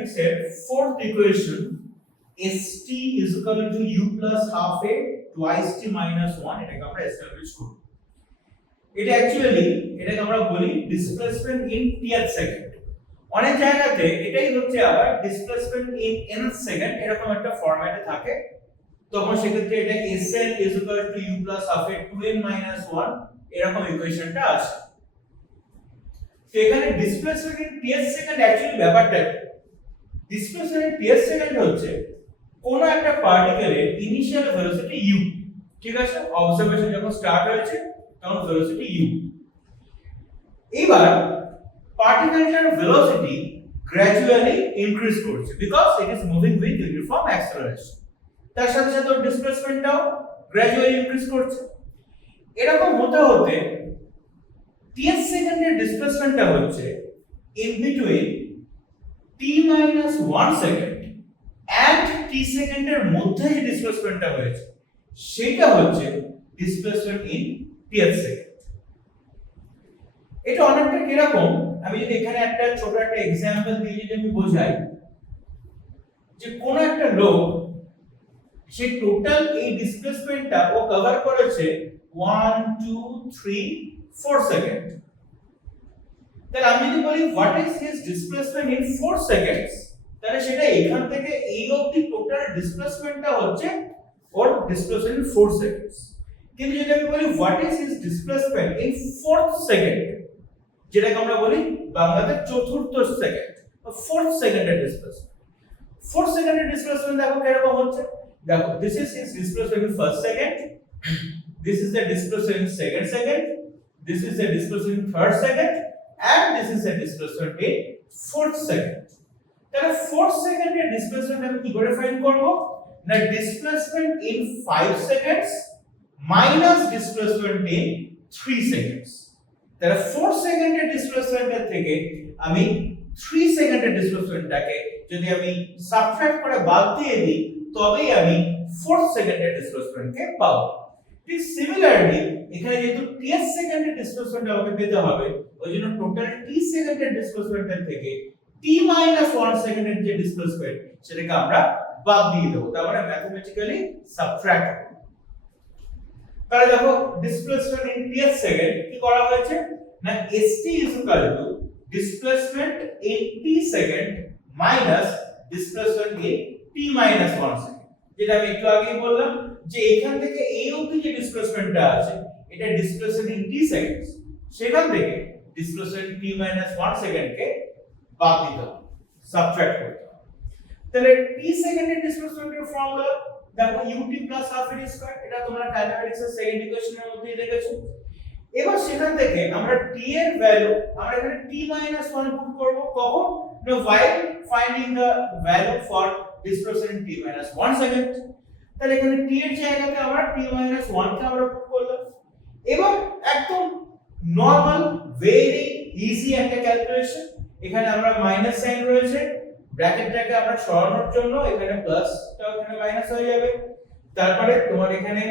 ম্যাট্রিক্সের fourth equation st is equal to u plus half a twice t minus 1 এটাকে আমরা establish করব। এটা অ্যাকচুয়ালি এটাকে আমরা বলি ডিসপ্লেসমেন্ট ইন টিয়ার সেকেন্ড। অনেক জায়গাতে এটাই হচ্ছে আবার ডিসপ্লেসমেন্ট ইন nth সেকেন্ড এরকম একটা ফরম্যাটে থাকে, তখন সেক্ষেত্রে এটা sn is equal to u plus half a 2n minus 1 এরকম ইকুয়েশনটা আসে। তো এখানে displacement in tier second actually ব্যাপারটা ডিসপ্লেসমেন্ট ইন টিয়ার সেকেন্ড হচ্ছে কোন একটা পার্টিকেলের ইনিশিয়াল ভেলোসিটি u, ঠিক আছে, অবজারভেশন যখন স্টার্ট হয়েছে তখন ভেলোসিটি u। এবার পার্টিকেলটার ভেলোসিটি গ্র্যাজুয়ালি ইনক্রিজ করছে because it is moving with uniform acceleration, তার সাথে সাথে ওর ডিসপ্লেসমেন্টটাও গ্র্যাজুয়ালি ইনক্রিজ করছে। এরকম হতে হতে টিয়ার সেকেন্ডের ডিসপ্লেসমেন্টটা হচ্ছে in between t minus 1 second and t সেকেন্ডের মধ্যে যে ডিসপ্লেসমেন্টটা হয়েছে সেটা হচ্ছে ডিসপ্লেসমেন্ট ইন টিয়ার সেকেন্ড। এটা অনেকটা কিরকম, আমি যদি এখানে একটা ছোট একটা এক্সাম্পল দিয়ে যদি আমি বোঝাই, যে কোন একটা লোক সে টোটাল এই ডিসপ্লেসমেন্টটা ও কভার করেছে 1 2 3 4 সেকেন্ড। তাহলে আমি যদি বলি what is his displacement in 4 seconds, তাহলে সেটা এখান থেকে এই অবধি টোটাল ডিসপ্লেসমেন্টটা হচ্ছে ওর ডিসপ্লেসমেন্ট ইন 4 সেকেন্ডস। কিন্তু যদি আমি বলি what is his displacement in 4th second, যেটাকে আমরা বলি বাংলাতে চতুর্থ সেকেন্ড, 4th সেকেন্ডের ডিসপ্লেসমেন্ট। 4th সেকেন্ডের ডিসপ্লেসমেন্ট দেখো কিরকম হচ্ছে, দেখো this is his displacement in 1st second, this is the displacement in 2nd second, this is the displacement in 3rd second and this is the displacement in 4th second. তাহলে 4th সেকেন্ডের displacement আমি কি করে find করব, না displacement in 5 seconds minus displacement in 3 seconds. তাহলে 4th সেকেন্ডের ডিসপ্লেসমেন্টের থেকে আমি 3 সেকেন্ডের ডিসপ্লেসমেন্টটাকে যদি আমি সাবট্রাক্ট করে বাদ দিয়ে দিই তবেই আমি 4th সেকেন্ডের ডিসপ্লেসমেন্টকে পাবো। ঠিক সিমিলারলি এখানে যেহেতু টিয়ার সেকেন্ডের ডিসপ্লেসমেন্ট আমাকে পেতে হবে, ওইজন্য টোটাল টি সেকেন্ডের ডিসপ্লেসমেন্টের থেকে t - 1 সেকেন্ডের যে ডিসপ্লেসমেন্ট সেটাকে আমরা বাদ দিয়ে দেব, তার মানে ম্যাথমেটিক্যালি সাবট্রাক্ট করব। তাহলে দেখো ডিসপ্লেসমেন্ট ইন টিয়ার সেকেন্ড কি করা হয়েছে, না st displacement in t second minus displacement in t - 1 second, যেটা আমি একটু আগেই বললাম যে এখান থেকে এই অবধি যে ডিসপ্লেসমেন্টটা আছে এটা ডিসপ্লেসমেন্ট ইন t সেকেন্ডস, সেখান থেকে ডিসপ্লেসমেন্ট t - 1 সেকেন্ডকে বাদ দিতে হবে, সাবট্রাক্ট করতে হবে। তাহলে t সেকেন্ডের ডিসপ্লেসমেন্টের ফর্মুলা দেখো ut plus half a t square, এটা তোমরা কাইনেমেটিক্সের সেকেন্ড ইকুয়েশনের মধ্যেই দেখেছো। এবার সেখান থেকে আমরা t এর ভ্যালু আমরা এখানে t - 1 পুট করব কখন, না while finding the value for displacement t - 1 second। তাহলে এখানে t এর জায়গাতে আমরা t - 1 কে আমরা পুট করলাম। এবার একদম নরমাল ভেরি ইজি একটা ক্যালকুলেশন, এখানে আমরা মাইনাস সাইন রয়েছে, ব্র্যাকেটটাকে আমরা সরানোর জন্য এখানে প্লাসটা এখানে মাইনাস হয়ে যাবে। তারপরে তোমার এখানে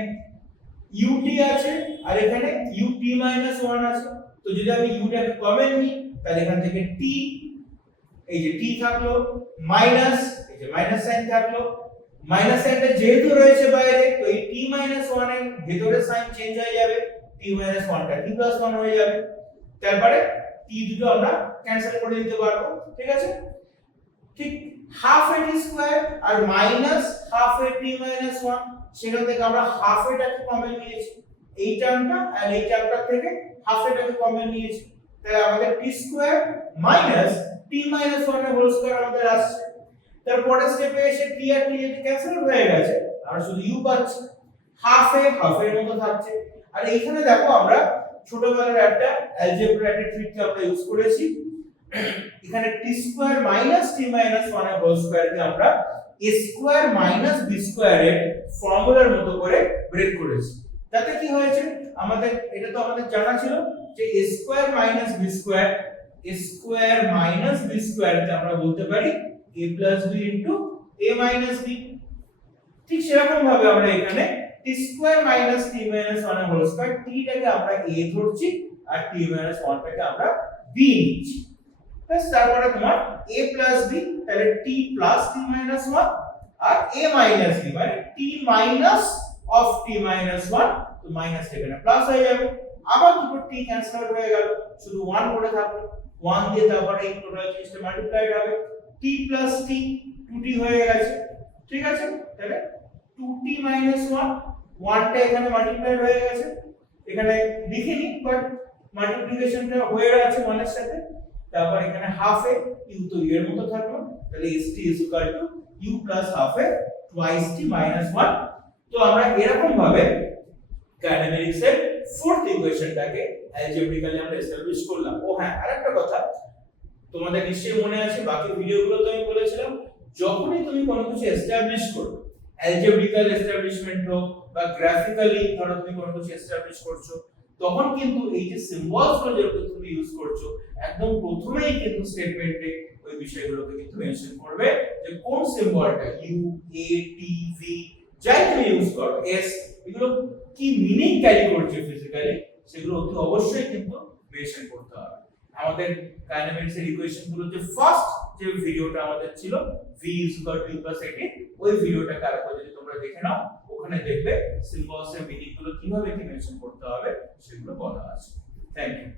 ut আছে আর এখানে ut - 1 আছে, তো যদি আমি u টাকে কমন নিই তাহলে এখান থেকে t, এই যে t থাকলো, মাইনাস এই যে মাইনাস সাইন থাকলো, মাইনাস সাইনটা যেহেতু রয়েছে বাইরে তো এই t - 1 এর ভেতরে সাইন চেঞ্জ হয়ে যাবে, t - 1 টা t + 1 হয়ে যাবে। তারপরে t দুটো আমরা ক্যান্সেল করে দিতে পারবো, ঠিক আছে। ঠিক হাফ a t স্কয়ার আর মাইনাস হাফ a t - 1, সেখান থেকে আমরা হাফ a টাকে কমন নিয়েছি, এই টার্মটা আর এই টার্মটা থেকে হাফ a টাকে কমন নিয়েছি, তাহলে আমাদের t স্কয়ার মাইনাস t - 1 এর হোল স্কয়ার আমাদের আসছে। তারপরে স্টেপে এসে t আর t যদি ক্যান্সেল হয়ে গেছে আমরা শুধু u পাচ্ছি, হাফ এর মতো থাকছে। আর এইখানে দেখো আমরা ছোটবেলার একটা অ্যালজেব্রা একটা ট্রিককে আমরা ইউজ করেছি, এখানে t স্কয়ার মাইনাস t - 1 এর হোল স্কয়ারকে আমরা a square minus b square এর ফর্মুলার মতো করে ব্রেক করেছি। তাতে কি হয়েছে, আমাদের এটা তো আমাদের জানা ছিল যে a square minus b square, a square minus b স্কয়ারকে আমরা বলতে পারি a plus b into a minus b। ঠিক সেরকম ভাবে আমরা এখানে t স্কয়ার মাইনাস t - 1 এর হোল স্কয়ার, t টাকে আমরা a ধরছি আর t - 1 টাকে আমরা b নিচ্ছি। প্লাস তারপরে তোমার a প্লাস b, তাহলে t প্লাস t মাইনাস 1 আর a মাইনাস b মানে t minus of t minus 1, তো মাইনাস এখানে প্লাস হয়ে যাবে, আবার দুটো t ক্যান্সেল আউট হয়ে গেল, শুধু 1 পড়ে থাকলো, 1 দিয়ে তারপরে এই টোটাল জিনিসটা মাল্টিপ্লাইড হবে, t প্লাস t 2t হয়ে গেছে, ঠিক আছে, তাহলে 2t মাইনাস 1, 1টা এখানে মাল্টিপ্লাইড হয়ে গেছে, এখানে লিখিনি বাট মাল্টিপ্লিকেশনটা হয়ে আছে 1 এর সাথে, তারপর এখানে হাফ এ u তো এর মতো থাকলো, তাহলে st u প্লাস হাফ এ টুয়াইস t মাইনাস 1। তো আমরা এরকম ভাবে কাইনেমেটিক্স এর ফোর্থ ইকুয়েশনটাকে অ্যালজেব্রিক্যালি আমরা এস্টাবলিশ করলাম। ও হ্যাঁ, আরেকটা কথা, তোমাদের নিশ্চয়ই মনে আছে বাকি ভিডিওগুলোতে আমি বলেছিলাম যখনই তুমি কোনো কিছু এস্টাবলিশ করো, অ্যালজেব্রিক্যাল এস্টাবলিশমেন্ট হোক বা গ্রাফিক্যালি ধরো তুমি কোনো কিছু এস্টাবলিশ করছো, তখন কিন্তু এই যে সিম্বলস গুলো যেগুলো তুমি ইউজ করছো একদম প্রথমেই কিন্তু স্টেটমেন্টে ওই বিষয়গুলোকে কিন্তু মেনশন করবে যে কোন সিম্বলটা ইউ, এ, টি, ভি যাই তুমি ইউজ করো, এস, এগুলো কি মিনিং ক্যারি করছে ফিজিক্যালি সেগুলো অতি অবশ্যই কিন্তু মেনশন করতে হবে। আমাদের কাইনেমেটিক্স এর ইকুয়েশন গুলো যে ফার্স্ট যে ভিডিওটা আমাদের ছিল v = u + at, ওই ভিডিওটা কারো যদি তোমরা দেখে নাও ওখানে দেখবে সিম্বলস এর মিনিং গুলো কিভাবে কি মেনশন করতে হবে সেগুলো বলা আছে। Thank you.